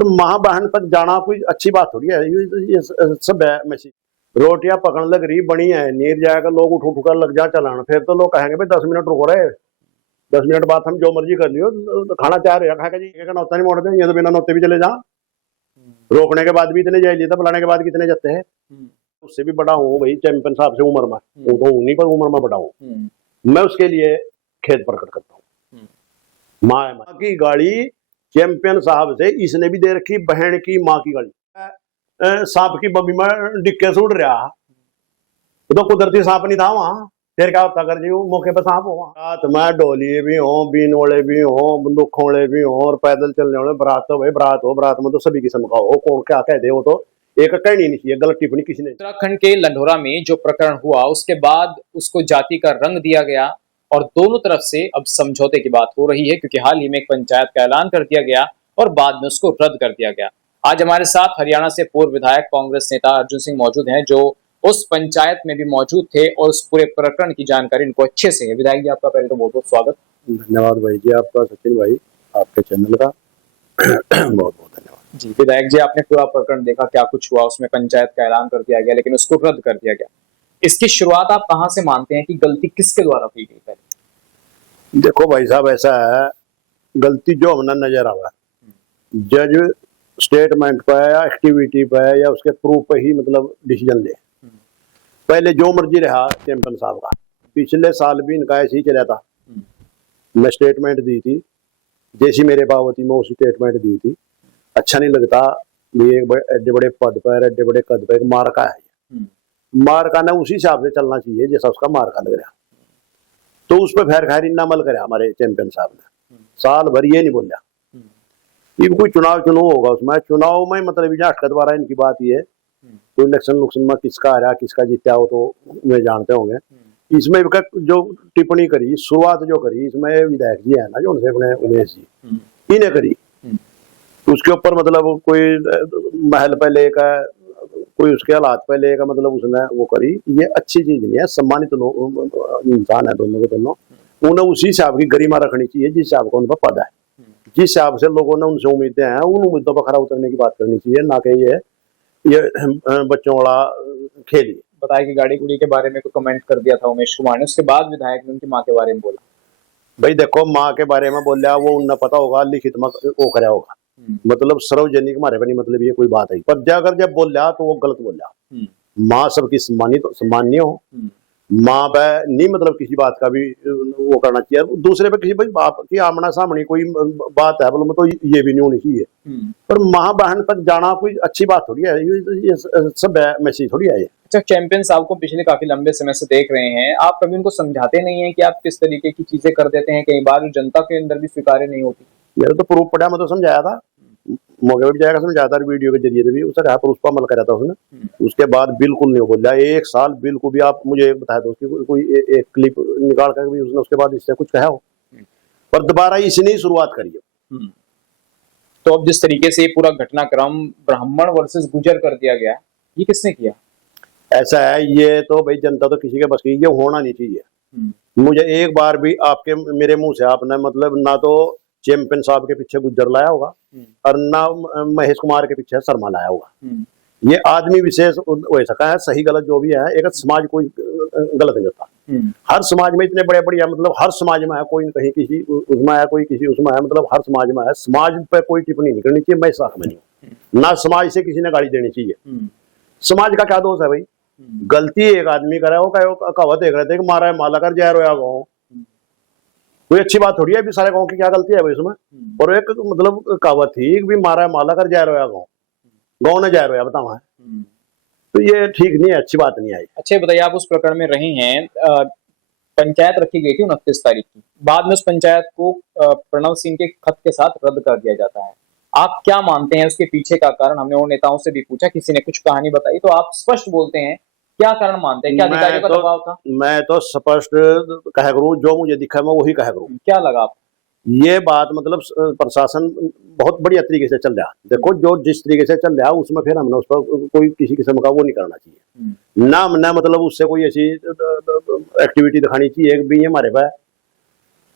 पर महाबहन तक जाना कोई अच्छी बात थोड़ी है। ये सब है मैसेज। रोटियां पकड़ लग रही बनी है, नीर जाएगा लोग उठ उठ कर लग जा चलाना, फिर तो लोग कहेंगे भाई 10 मिनट रुको रहे, 10 मिनट बाद हम जो मर्जी कर लियो, तो खाना चाह रहे खाएगा जी, नौता नहीं मोड़ दे, ये तो बिना नौते भी चले जा। रोकने के बाद भी इतने जाए लेता, बुलाने के बाद कितने जाते हैं। उससे भी बड़ा हूँ भाई चैंपियन साहब से उम्र में, वो तो उन्हीं पर उम्र में बड़ा हूँ। मैं उसके लिए खेद प्रकट करता हूँ। माँ की गाड़ी चैंपियन साहब से इसने भी दे रखी, बहन की माँ की गाड़ी। सांप की बबी में डिक्के से उड़ रहा, तो कुदरती सांप नहीं था वहां, फिर क्या होता कर जी मौके पर सांप हो। रात में डोली भी हो, बीन वाले भी हो, बंदूक वाले भी हो, और पैदल चलने वाले, बरात तो भाई बरात हो, बरात में तो सभी किस्म का हो, कौन क्या कह दे वो तो एक कहनी नहीं चाहिए, गलत टिप्पणी किसी ने। उत्तराखंड के लंढोरा में जो प्रकरण हुआ उसके बाद उसको जाति का रंग दिया गया और दोनों तरफ से अब समझौते की बात हो रही है, क्योंकि हाल ही में एक पंचायत का ऐलान कर दिया गया और बाद में उसको रद्द कर दिया गया। आज हमारे साथ हरियाणा से पूर्व विधायक कांग्रेस नेता अर्जुन सिंह मौजूद हैं, जो उस पंचायत में भी मौजूद थे और उस पूरे प्रकरण की जानकारी इनको अच्छे से है। विधायक जी आपका पहले तो बहुत बहुत स्वागत। धन्यवाद भाई जी आपका, सचिन भाई आपके चैनल का बहुत बहुत धन्यवाद जी। विधायक जी आपने पूरा प्रकरण देखा, क्या कुछ हुआ, उसमें पंचायत का ऐलान कर दिया गया लेकिन उसको रद्द कर दिया गया। इसकी शुरुआत आप कहां से मानते हैं कि गलती किसके द्वारा की गई पहले? देखो भाई साहब, ऐसा है, गलती जो हमने नजर आवा जज स्टेटमेंट पर या एक्टिविटी पर या उसके प्रूफ पर ही मतलब डिसीजन ले। पहले जो मर्जी रहा चैंपियन साहब का, पिछले साल भी इनका ऐसे ही चला था। मैं स्टेटमेंट दी थी, जैसी मेरे पावती में उसी स्टेटमेंट दी थी। अच्छा नहीं लगता भी एक एडे बड़े पद पर, एडे बड़े कद पर एक मार्का है, मार्का ने उसी हिसाब से चलना चाहिए जैसा उसका मार्का लग रहा। तो उस पर खैर खैर इन्ना अमल करा हमारे चैंपियन साहब ने, साल भर ये नहीं बोला। ये कोई चुनाव होगा, उसमें चुनाव में मतलब अटका द्वारा इनकी बात ये है, कोई इलेक्शन में किसका आ रहा किसका जीता हो तो वे जानते होंगे। इसमें जो टिप्पणी करी, शुरुआत जो करी, इसमें विधायक जी है ना जो उनसे अपने उमेश जी, इन्हें करी। उसके ऊपर मतलब कोई महल पे लेकर, कोई उसके हालात पे लेकर मतलब उसने वो करी, ये अच्छी चीज नहीं है। सम्मानित इंसान है दोनों के दोनों, उन्हें उसी हिसाब की गरिमा रखनी चाहिए जिस हिसाब का उन पर पद है, जिस हिसाब से लोगों ने उनसे उम्मीदें हैं, उन उम्मीदों पर खरा उतरने की बात करनी चाहिए, ना कि ये बच्चों वाला खेल। बताया कि गाड़ी गुड़ी के बारे में कोई कमेंट कर दिया था उमेश कुमार ने, उसके बाद विधायक ने उनकी माँ के बारे में बोला। भाई देखो, माँ के बारे में बोल रहा वो उन्हें पता होगा, लिखित में वो करा होगा, मतलब सार्वजनिक हमारे बनी मतलब ये कोई बात है, पर जाकर जब बोल रहा तो वो गलत बोल रहा। माँ सबकी सम्मान्य हो, माँ पे नहीं मतलब किसी बात का भी वो करना चाहिए। दूसरे पे किसी भाई बाप की आमना सामने कोई बात है बोलो तो ये भी नहीं होनी चाहिए। पर माँ बहन तक जाना कोई अच्छी बात थोड़ी है, ये सब मैसेज थोड़ी है। अच्छा, चैंपियन साहब को पिछले काफी लंबे समय से देख रहे हैं, आप कभी उनको समझाते नहीं है कि आप किस तरीके की चीजें कर देते हैं, कई बार जनता के अंदर भी स्वीकार्य नहीं होती? मेरा तो प्रूफ पड़ा, मैं तो समझाया था, मौके पर जाएगा समझाया था, वीडियो के जरिए से भी उसका कहा, पर उस पर अमल करा था उसने। उसके बाद बिल्कुल नहीं बोला, एक साल बिल्कुल भी। आप मुझे बता दो कि कोई एक क्लिप निकाल कर भी उसने उसके बाद इससे कुछ कहा हो, पर दोबारा इसने ही शुरुआत करी हो। तो अब जिस तरीके से पूरा घटनाक्रम ब्राह्मण वर्सेस गुजर कर दिया गया, ये किसने किया? ऐसा है, ये तो भाई जनता तो किसी के बस की, ये होना नहीं चाहिए। मुझे एक बार भी आपके मेरे मुंह से आपने मतलब ना तो चैंपियन साहब के पीछे गुज्जर लाया होगा और ना महेश कुमार के पीछे शर्मा लाया होगा। ये आदमी विशेष हो सका है, सही गलत जो भी है, एक समाज कोई गलत नहीं होता। हर समाज में इतने बड़े बड़े मतलब हर समाज में है, कोई कहीं किसी उसमें है, कोई किसी उसमें है, मतलब हर समाज में है। समाज पे कोई टिप्पणी नहीं करनी चाहिए, मैं साथ में नहीं, ना समाज से किसी ने गाली देनी चाहिए। समाज का क्या दोष है भाई? गलती एक आदमी करे, वो कहावत देख रहे थे कि मारा है माला कर जय रोया गाँव, कोई अच्छी बात थोड़ी है। अभी सारे गाँव की क्या गलती है भाई उसमें? और एक मतलब कहावत थी कि मारा है माला कर जय रोया गाँव, गाँव ने जय रोया, बताओ है, तो ये ठीक नहीं है, अच्छी बात नहीं आई। अच्छा बताइए, आप उस प्रकरण में रहे हैं, पंचायत रखी गई थी 29 तारीख की, बाद में उस पंचायत को प्रणव सिंह के खत के साथ रद्द कर दिया जाता है। आप क्या मानते हैं उसके पीछे का कारण? हमने उन नेताओं से भी पूछा, किसी ने कुछ कहानी बताई, तो आप स्पष्ट बोलते हैं, क्या कारण मानते हैं? क्या अधिकारियों का दबाव था? मैं तो स्पष्ट कह करूं, जो मुझे दिखा मैं वही कह करूं। क्या लगा आपको? ये बात मतलब प्रशासन बहुत बढ़िया तरीके से चल रहा। देखो जो जिस तरीके से चल रहा उसमें फिर हमने उस पर कोई किसी किस्म का वो नहीं करना चाहिए, ना मतलब उससे कोई ऐसी एक्टिविटी दिखानी चाहिए भी हमारे पे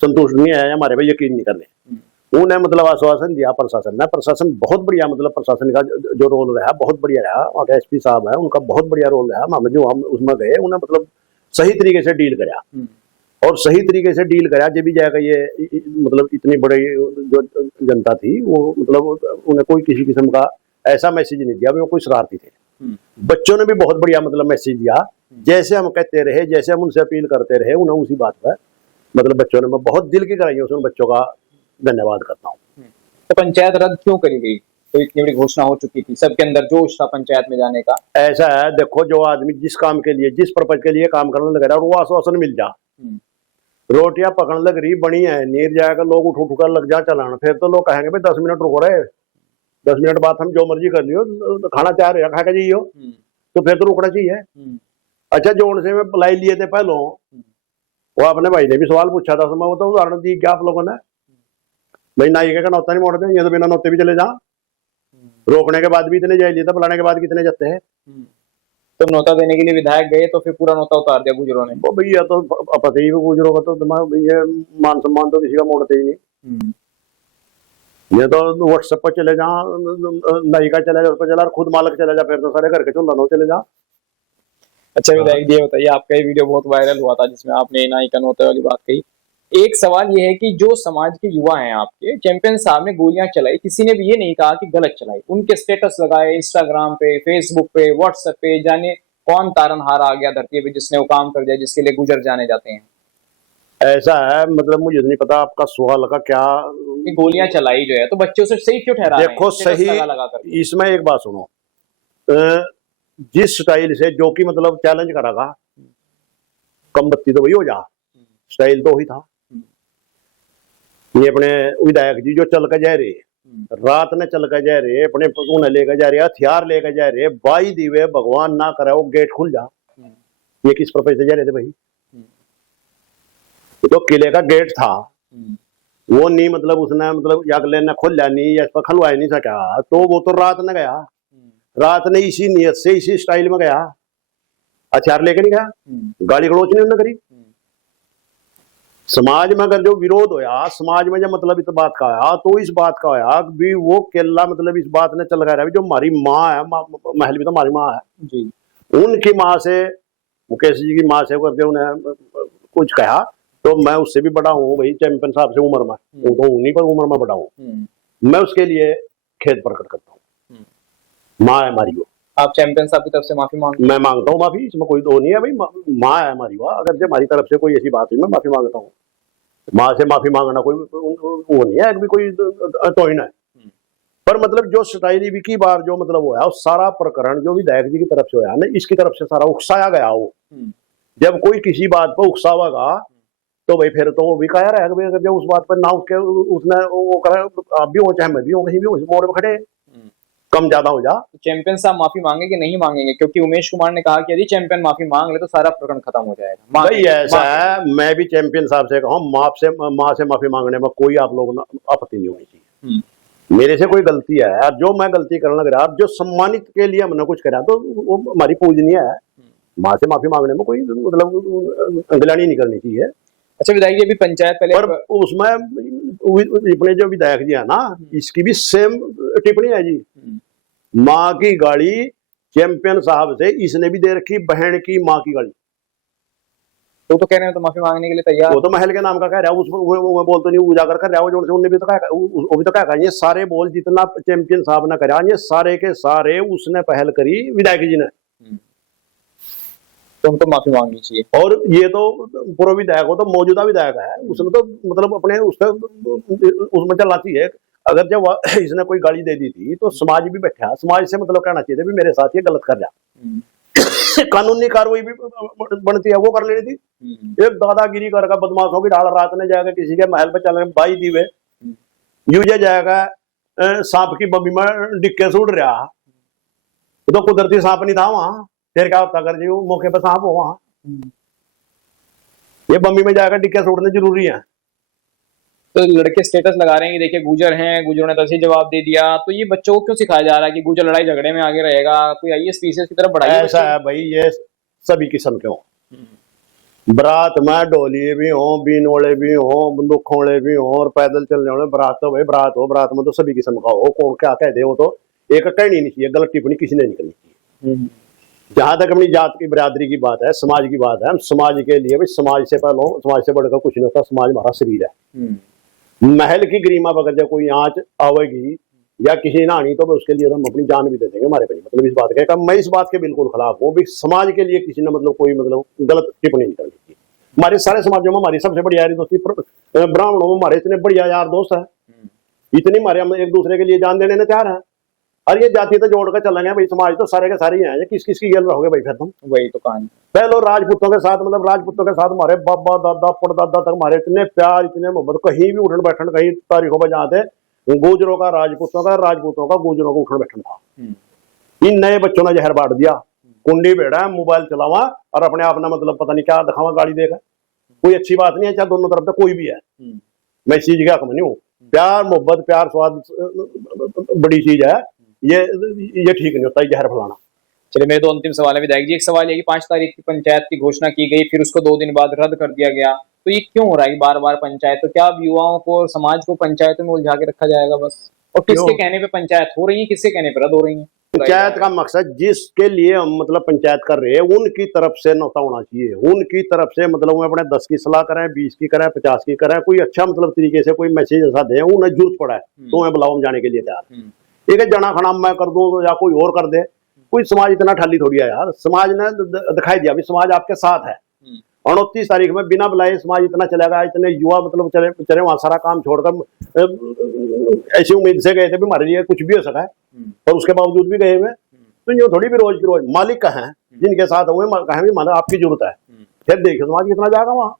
संतुष्ट नहीं है, हमारे पे यकीन नहीं करने। उन्हें मतलब आश्वासन दिया प्रशासन ने। प्रशासन बहुत बढ़िया, मतलब प्रशासन का जो रोल रहा बहुत बढ़िया रहा। वहाँ के एसपी साहब है, उनका बहुत बढ़िया रोल रहा। हम जो हम उसमें गए, उन्हें मतलब सही तरीके से डील करा और सही तरीके से डील करा। जब भी जाएगा ये मतलब इतनी बड़ी जो जनता थी वो मतलब उन्हें कोई किसी किस्म का ऐसा मैसेज नहीं दिया वो कोई शरारती थे। बच्चों ने भी बहुत बढ़िया मतलब मैसेज दिया। जैसे हम कहते रहे, जैसे हम उनसे अपील करते रहे, उन्हें उसी बात पर मतलब बच्चों ने, मैं बहुत दिल की गहराइयों से उन बच्चों का धन्यवाद करता हूँ। तो पंचायत रद्द क्यों करी गई? तो इतनी बड़ी घोषणा हो चुकी थी, सबके अंदर जोश था पंचायत में जाने का। ऐसा है, देखो जो आदमी जिस काम के लिए, जिस पर्पज के लिए काम करने लग रहा है और वो आश्वासन मिल जा, रोटियां पकड़ लग रही बनी है, नीर जाएगा लोग उठ उठ कर लग जा चलाना, फिर तो लोग कहेंगे भाई 10 मिनट रुको रहे, 10 मिनट बाद हम जो मर्जी कर लियो, खाना चाह रहे खा के जाइयो, तो फिर तो रुकना चाहिए। अच्छा, जो उनसे में बुलाई लिए थे पहलों, वो अपने भाई ने भी सवाल पूछा था, मैं वो तो उदाहरण दी क्या आप लोगों ने, भाई नाई का नौता नहीं मोड़ दे, ये तो बिना नौते भी चले जा, रोकने के बाद भी इतने जाए लिए था, बुलाने के बाद कितने जाते हैं। तो नौता देने के लिए विधायक गए तो फिर पूरा नौता उतार दिया गुजरों ने। वो भैया तो पता ही गुजरों का तो दिमाग, ये मान सम्मान तो किसी का मोड़ते ही नहीं। ये तो व्हाट्सएप पर चले जा, नाई का चले जा, उस पर चला, खुद मालक चले जा, फिर तो सारे घर के चूल्हा नो चले जा। अच्छा विधायक जी, ये बताइए, आपका ये वीडियो बहुत वायरल हुआ था जिसमें आपने नाई का नौते वाली बात कही। एक सवाल ये है कि जो समाज के युवा हैं आपके, चैंपियन साहब ने गोलियां चलाई, किसी ने भी ये नहीं कहा कि गलत चलाई, उनके स्टेटस लगाए इंस्टाग्राम पे, फेसबुक पे, व्हाट्सएप पे, जाने कौन तारनहार आ गया धरती पे जिसने वो काम कर दिया जिसके लिए गुजर जाने जाते हैं। ऐसा है, मतलब मुझे नहीं पता आपका सवाल का क्या। गोलियां चलाई जो है तो बच्चों से सही क्यों ठहरा रहे हैं? देखो स्टेटस सही, लगा कर। इसमें एक बात सुनो, जिस स्टाइल से जो कि मतलब चैलेंज करागा, कम बत्ती तो वही हो जा, स्टाइल तो वही था। ये अपने विधायक जी जो चल के जा रहे, रात ने चल के जा रहे, अपने उन्हें लेकर जा रहे, हथियार लेकर जा रहे, बाई दीवे भगवान ना करे वो गेट खुल जा। ये किस पर्पज से जा रहे थे भाई? तो किले का गेट था, वो नहीं मतलब उसने मतलब अगले ने खोला नहीं या इस पर खलवा नहीं सका, तो वो तो रात ने गया, रात ने इसी नियत से इसी स्टाइल में गया, हथियार लेकर नहीं गया, गाड़ी गड़ोच नहीं उन्होंने करी। समाज में अगर जो विरोध होया, समाज में जब मतलब इस बात का आया, तो इस बात का आया भी वो केला मतलब इस बात ने चल रहा है जो हमारी माँ है, महल भी तो हमारी माँ है जी, उनकी माँ से, मुकेश जी की माँ से करके उन्हें कुछ कहा, तो मैं उससे भी बड़ा हूँ भाई, चैंपियन साहब से उम्र में, तो उन्हीं पर उम्र में बड़ा हूँ, मैं उसके लिए खेद प्रकट करता हूँ। माँ है हमारी वो। आप चैंपियन साहब की तरफ से माफी मांगते? मैं मांगता हूँ माफी, इसमें कोई दो नहीं है भाई, माँ है हमारी वो, अगर से हमारी तरफ से कोई ऐसी बात हुई मैं माफी मांगता हूँ। माँ से माफी मांगना कोई वो नहीं है, अभी कोई तोहिन है। पर मतलब जो स्टाइल की बार जो मतलब हुआ है, सारा प्रकरण जो विधायक जी की तरफ से हुआ ना, इसकी तरफ से सारा उकसाया गया। वो जब कोई किसी बात पर उकसावागा तो भाई फिर तो वो भी काया रहेगा भाई, अगर जब उस बात पर ना उसके उसने वो करे, आप भी हो चाहे मैं भी हो, कहीं भी हो, मोड़ में खड़े कम ज्यादा हो जा। चैंपियन साहब माफी मांगेंगे कि नहीं मांगेंगे? क्योंकि उमेश कुमार ने कहा कि यदि चैंपियन माफी मांग ले तो सारा प्रकरण खत्म हो जाएगा। भाई ऐसा है, मैं भी चैंपियन साहब से कहूँ, माँ से माफी मांगने में कोई आप लोगों आपत्ति नहीं होनी चाहिए। मेरे से कोई गलती है, जो मैं गलती करने लग रहा, जो सम्मानित के लिए हमने कुछ करा तो वो हमारी पूजनीय है, माँ से माफी मांगने में कोई मतलब अंगलानी नहीं करनी चाहिए। अच्छा विधायक जी, अभी पंचायत पहले, पर उसमें अपने जो विधायक जी है ना, इसकी भी सेम टिप्पणी है जी, माँ की गाड़ी चैंपियन साहब से इसने भी दे रखी, बहन की माँ की गाड़ी, तो कह रहे हैं तो माफी मांगने के लिए तैयार। वो तो महल के नाम का कह रहा है, वो बोलते नहीं उजागर कर रहा है, जो उन्होंने भी तो कहा, वो भी तो कहा, ये सारे बोल जितना चैंपियन साहब ने करा, ये सारे के सारे उसने पहल करी विधायक जी ने, तो उनको माफी मांगनी चाहिए। और ये तो पूर्व विधायक हो तो मौजूदा विधायक है, उसने तो मतलब अपने उसमें चलना चाहिए। अगर जब इसने कोई गाली दे दी थी तो समाज भी बैठा, समाज से मतलब कहना चाहिए भी मेरे साथ ये गलत कर रहा, कानूनी कार्रवाई भी बनती है वो कर लेनी थी। एक दादागिरी करके बदमाशों की ढाल रात ने जाएगा किसी के महल पे चल रहे बाई दीवे यूजे जाएगा, सांप की बम्बी में डिक्के से उड़ रहा, तो कुदरती सांप नहीं था वहां, फिर क्या होता अगर जी मौके पर सांप हो वहां, ये बम्बी में जाकर डिक्के से उड़ने जरूरी है। तो लड़के स्टेटस लगा रहे हैं कि देखिए गुजर हैं, गुजर ने तो ऐसे जवाब दे दिया, तो ये बच्चों को क्यों सिखाया जा रहा है कि गुजर लड़ाई झगड़े में आगे रहेगा, कोई आईएएस पीसीएस की तरफ बढ़ाइए? ऐसा है भाई, ये सभी किस्म के हो, बारात में ढोलिए भी हों, बीन वाले भी हों, बंदूक वाले भी हों और पैदल चलने वाले। बारात तो भाई बारात हो, बारात में तो सभी किस्म का हो, कौन क्या कह दे वो तो एक कहनी नहीं चाहिए, गलत टिप्पणी किसी ने नहीं करनी चाहिए। जहां तक अपनी जात की बिरादरी की बात है, समाज की बात है, हम समाज के लिए भाई समाज से पहले समाज से बढ़कर कुछ नहीं होता। समाज हमारा शरीर है। महल की गरिमा बगैर जब कोई आंच आवेगी या किसी ना आनी तो उसके लिए हम अपनी जान भी दे देंगे हमारे भाई। मतलब इस बात का मैं इस बात के बिल्कुल खिलाफ हूँ। समाज के लिए किसी ने मतलब कोई मतलब गलत टिप्पणी नहीं करनी चाहिए। हमारे सारे समाजों में हमारी सबसे बड़ी यारी दोस्ती ब्राह्मणों में हमारे इतने बढ़िया यार दोस्त है, इतनी हमारे हम एक दूसरे के लिए जान देने तैयार है। और ये जाति तो जोड़ कर चलेंगे भाई, समाज तो सारे के सारे ही हैं। किस किस की गल रहोगे भाई? फिर तुम वही तो कहानी। पहले राजपूतों के साथ मतलब राजपूतों के साथ हमारे बाबा दादा परदादा तक हमारे इतने प्यार इतने मोहब्बत, कहीं भी उठन बैठन कहीं तारीखों पर जाते गुजरों का राजपूतों का गुजरों का उठन बैठन था। इन नए बच्चों ने जहर बांट दिया, कुंडी बेड़ा मोबाइल चलावा और अपने आप ने मतलब पता नहीं क्या दिखावा गाड़ी देखा। कोई अच्छी बात नहीं है, चाहे दोनों तरफ से कोई भी है। मैं इस चीज का नहीं हूँ। प्यार मोहब्बत प्यार स्वाद बड़ी चीज है, ये ठीक नहीं होता जहर फैलाना। चलिए मेरे दो अंतिम सवाल है विधायक जी। एक सवाल ये कि 5 तारीख की पंचायत की घोषणा की गई, फिर उसको 2 दिन बाद रद्द कर दिया गया, तो ये क्यों हो रहा है बार बार पंचायत? तो क्या अब युवाओं को और समाज को पंचायतों में उलझा के रखा जाएगा बस? और किसके कहने पे पंचायत हो रही है, किसके कहने पे रद्द हो रही है? पंचायत का मकसद जिसके लिए हम मतलब पंचायत कर रहे हैं उनकी तरफ से नौता होना चाहिए। उनकी तरफ से मतलब अपने 10 की सलाह करें, 20 की करें, 50 की करें, कोई अच्छा मतलब तरीके से कोई मैसेज ऐसा दे उन्हें जरूरत पड़ा है तो मैं बुलाओ जाने के लिए तैयार। एक जना खड़ा मैं कर दूं या कोई और कर दे, कोई समाज इतना ठाली थोड़ी है यार। समाज ने दिखाई दिया भी समाज आपके साथ है। 29 तारीख में बिना बुलाए समाज इतना चलेगा, इतने युवा मतलब चले वहां सारा काम छोड़कर ऐसी उम्मीद से गए थे भी हमारे लिए कुछ भी हो सका है, और उसके बावजूद भी गए हुए। तो ये थोड़ी भी रोज की रोज मालिक कहें जिनके साथ हुए कहें भी माना आपकी जरूरत है, फिर देखिए समाज कितना जाएगा वहां।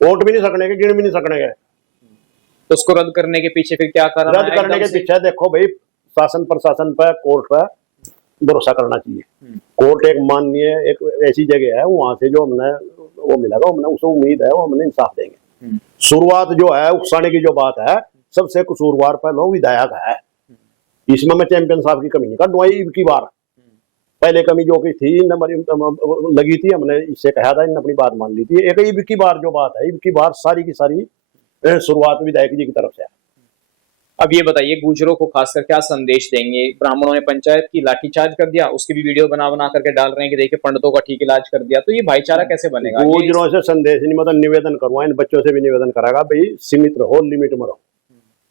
वोट भी नहीं सकने के, गिन भी नहीं सकने के। तो उसको रद्द करने के पीछे फिर क्या कारण? रद्द करने के पीछे देखो भाई शासन प्रशासन पर कोर्ट पर भरोसा करना चाहिए। कोर्ट एक माननीय एक ऐसी जगह है, वहां से जो हमने वो मिलेगा, हमने उसे उम्मीद है वो हमने इंसाफ देंगे। शुरुआत जो है उकसाने की जो बात है, सबसे कसूरवार पहले विधायक है। इसमें मैं चैंपियन साहब की कमी नहीं कर दूंगा। की बार पहले कमी जो की थी लगी थी, हमने इससे कहा था, इन्होंने अपनी बात मान ली थी। एक की बार जो बात है, की बार सारी की सारी शुरुआत विधायक जी की तरफ से है। अब ये बताइए गुजरों को खासकर क्या संदेश देंगे? ब्राह्मणों ने पंचायत की लाठीचार्ज कर दिया, उसकी भी वीडियो बना करके डाल रहे हैं कि देखिए पंडितों का ठीक इलाज कर दिया, तो ये भाईचारा कैसे बनेगा? गुजरों से संदेश नहीं, मतलब निवेदन करूंगा, इन बच्चों से भी निवेदन करागा भाई सीमित रहो, लिमिट में रहो,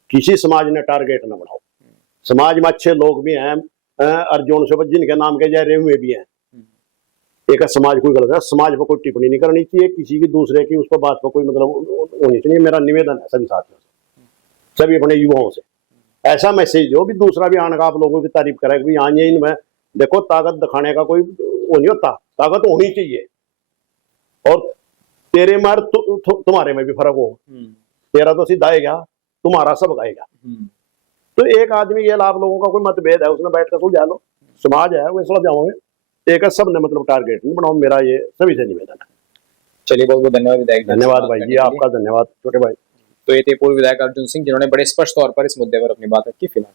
किसी समाज ने टारगेट न बढ़ाओ। समाज में अच्छे लोग भी हैं, अर्जुन से जिनके नाम के जय रेवे भी हैं। एक समाज कोई गलत है, समाज पर कोई टिप्पणी नहीं करनी चाहिए, किसी की दूसरे की उस पर बात पर कोई मतलब होनी चाहिए। मेरा निवेदन है सभी साथियों से, सभी अपने युवाओं से ऐसा मैसेज जो भी दूसरा भी आने का आप लोगों की तारीफ करे कि हाँ ये इनमें देखो ताकत दिखाने का कोई वो नहीं होता, ताकत होनी चाहिए। और तेरे में तुम्हारे में भी फर्क हो, तेरा तो सीधा आएगा, तुम्हारा सब आएगा। तो एक आदमी ये आप लोगों का कोई मतभेद है उसने बैठ कर सुलझा लो, समाज है वो सुलझाओगे। एक सब ने मतलब टारगेट नहीं बनाओ, मेरा ये सभी से निवेदन है। चलिए बहुत बहुत धन्यवाद विधायक। धन्यवाद भाई जी, आपका धन्यवाद छोटे भाई। तो ये थे पूर्व विधायक अर्जुन सिंह जिन्होंने बड़े स्पष्ट तौर पर इस मुद्दे पर अपनी बात रखी। फिलहाल